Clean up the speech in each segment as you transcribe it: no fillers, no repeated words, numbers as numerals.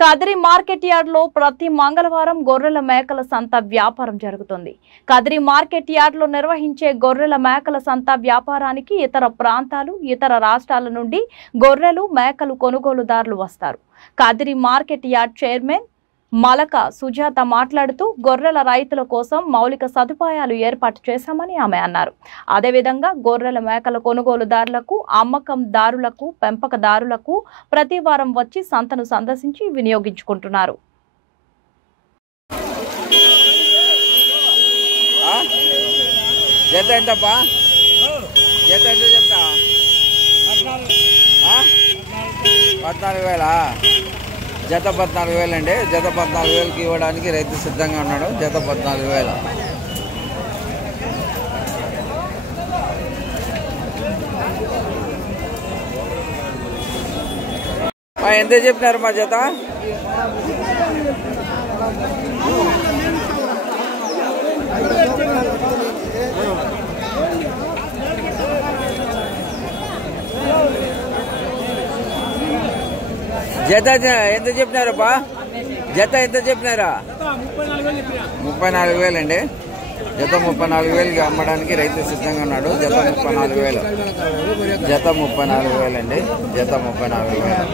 Kadiri market yard లో ప్రతి మంగళవారం గొర్రెల మేకల సంత వ్యాపారం జరుగుతుంది. కదిరి మార్కెట్ యార్డ్ లో నిర్వహించే గొర్రెల మేకల సంత వ్యాపారానికి ఇతర ప్రాంతాలు, ఇతర రాష్ట్రాల నుండి గొర్రెలు, మేకలు కొనుగోలుదారులు వస్తారు. Kadiri market yard chairman Malaka Sujatha మాట్లాడుతూ గొర్రెల రైతుల కోసం మౌలిక సదుపాయాలు ఏర్పాటు చేశామని ఆమె అన్నారు. అదేవిధంగా గొర్రెల మేకల కొనుగోలుదారులకు, అమ్మకందారులకు, పెంపకదారులకు ప్రతి వారం వచ్చి సంతను సందర్శించి వినియోగించుకుంటున్నారు. జత 14,000 అండి. జత 14,000కి ఇవ్వడానికి రైతు సిద్ధంగా ఉన్నాడు. జత 14,000. ఎంత చెప్పినారు మా జత? జత ఎంత చెప్పినారప్పా? జత ఎంత చెప్పినారా? 34,000 అండి. జత 34,000కి అమ్మడానికి రైతు సిద్ధంగా ఉన్నాడు. జత 34,000. జత 34,000 అండి. జత 34,000.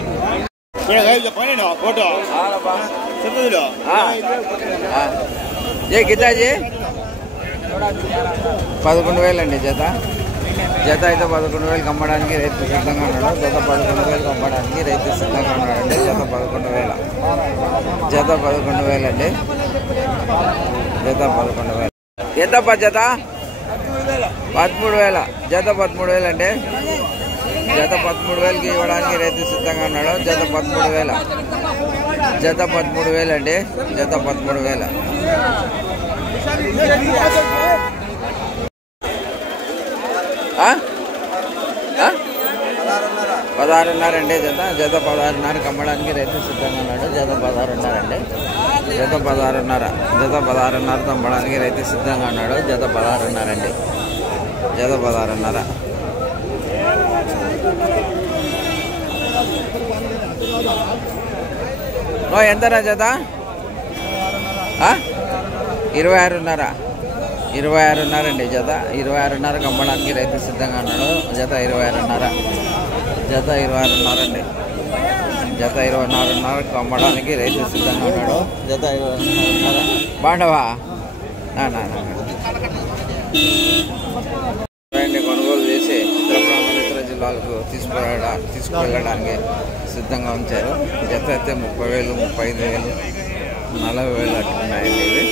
ఏ గితాజీ 11,000 అండి. జత జత అయితే 11,000కి అమ్మడానికి రైతు సిద్ధంగా ఉన్నాడు. జత 11,000కి అమ్మడానికి రైతు సిద్ధంగా ఉన్నాడు అండి. జత 11,000. జత 11,000 అండి. జత 11,000. ఎంతప్ప జత? 13,000. జత 13,000 అండి. జత 13,000కి ఇవ్వడానికి రైతు సిద్ధంగా ఉన్నాడు. జత 13,000. జత 13,000 అండి. జత 13,000. 16,500 అండి. జత 16,500కి అమ్మడానికి రైతు సిద్ధంగా ఉన్నాడు. జత 16,500 అండి. జత 16,500. జత 16,500తో అమ్మడానికి రైతు సిద్ధంగా ఉన్నాడు. జత 16,500 అండి. జత 16,500. ఎంతనా జత? 26,500. 26,500 అండి. జత 26,500కి అమ్మడానికి రైతు సిద్ధంగా ఉన్నాడు. జత 26,500. జత 26,500 అండి. జత 26,500కి అమ్మడానికి రైతు సిద్ధంగా ఉన్నాడు. జత 26,500. బాండవా కొనుగోలు చేసి ఇతర జిల్లాలకు తీసుకువెళ్ళడానికి సిద్ధంగా ఉంచారు. జత అయితే 30,000, 35,000, 40,000 అట్టున్నాయండి.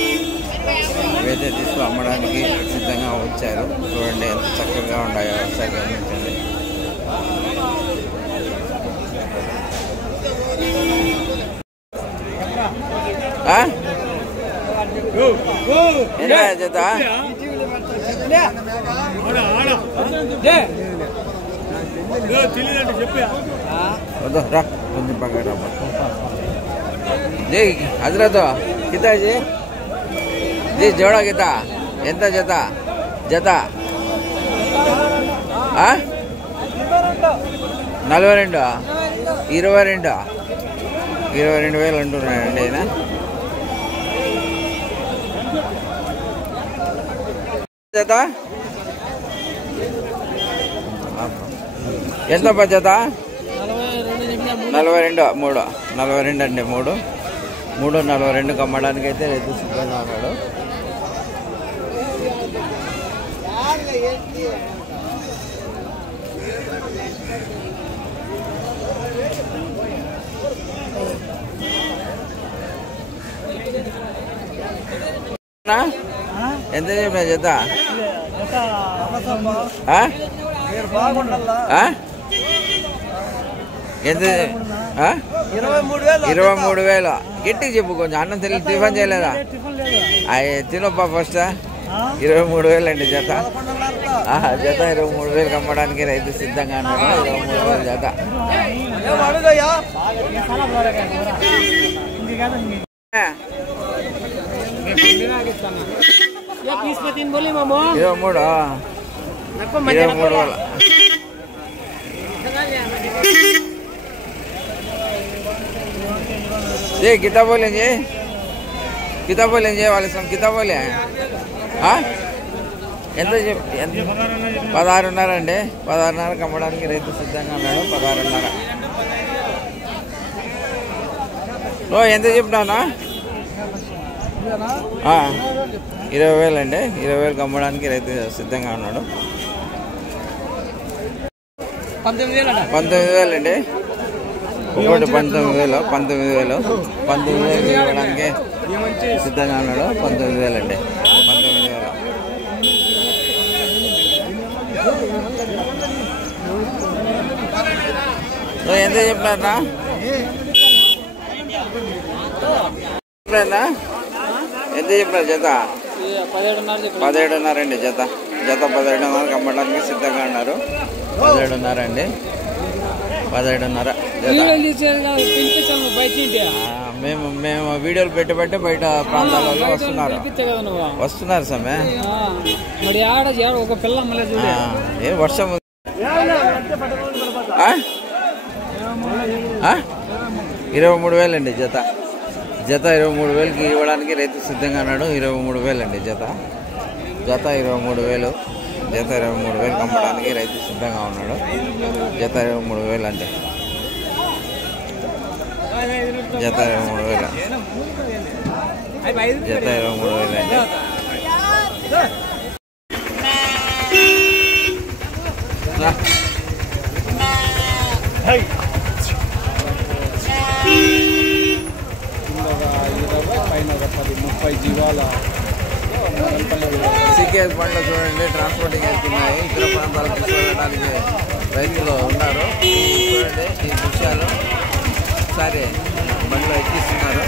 ఇవైతే తీసుకు అమ్మడానికి సిద్ధంగా ఉంచారు. చూడండి ఎంత చక్కగా ఉన్నాయో ఒకసారి గమనించండి. జత రా కొంచెం పక్కన జీ హజరత్ కితాజీ జీ జోడా గీత ఎంత జత? జత 42. 22,000 అంటున్నాయండి ఆయన. జత ఎంత జత? 42. 42 అండి. 42కి అమ్మడానికి అయితే రైతు సిద్ధంగా ఉన్నాడు. ఎంత చెప్పిన జత? ఎంత? 23,000. గట్టిగా చెప్పు, కొంచెం అన్నం తెలియదు. టిఫిన్ చేయలేదా? తినప్పా ఫస్ట్. 23,000 అండి జత. జత 23,000కి అమ్మడానికి రైతు సిద్ధంగా ఉన్నాడు. 23,000 జత. ये कितना बोलेंगे कितना बोलेंगे वाले सब कितना बोले ఎంత 16.5 అండి 16.5 అమ్మడానికి రైతు సిద్ధంగా ఉన్నాడు 16.5 ఎంత చెప్పినానా 20,000 అండి 20,000 అమ్మడానికి రైతు సిద్ధంగా ఉన్నాడు 19,000 అండి ఒకటి 19,000 ఇవ్వడానికి సిద్ధంగా ఉన్నాడు 19,000 అండి 19,000 ఎంత చెప్పినారా ఎంత చెప్పినారు జత 17.5 అండి జత 17.5 అమ్మడానికి సిద్ధంగా ఉన్నారు 17.5 అండి 17.5 మేము వీడియోలు పెట్టి బయట ప్రాంతాలలో వస్తున్నారు సమే ఏ వర్షం 23,000 అండి జత 23,000కి ఇవ్వడానికి రైతు సిద్ధంగా ఉన్నాడు 23,000 అండి జత 23,000 అమ్మడానికి రైతు సిద్ధంగా ఉన్నాడు 23,000 అండి 23,000 అండి సికేఎస్ బండ్లో చూడండి ట్రాన్స్పోర్టింగ్ వెళ్తున్నాయి ఇతర ప్రాంతాలకు తీసుకెళ్ళడానికి రైతులు ఉన్నారు చూడండి ఈ దృశ్యాలు ఒకసారి బండ్లో ఎక్కిస్తున్నారు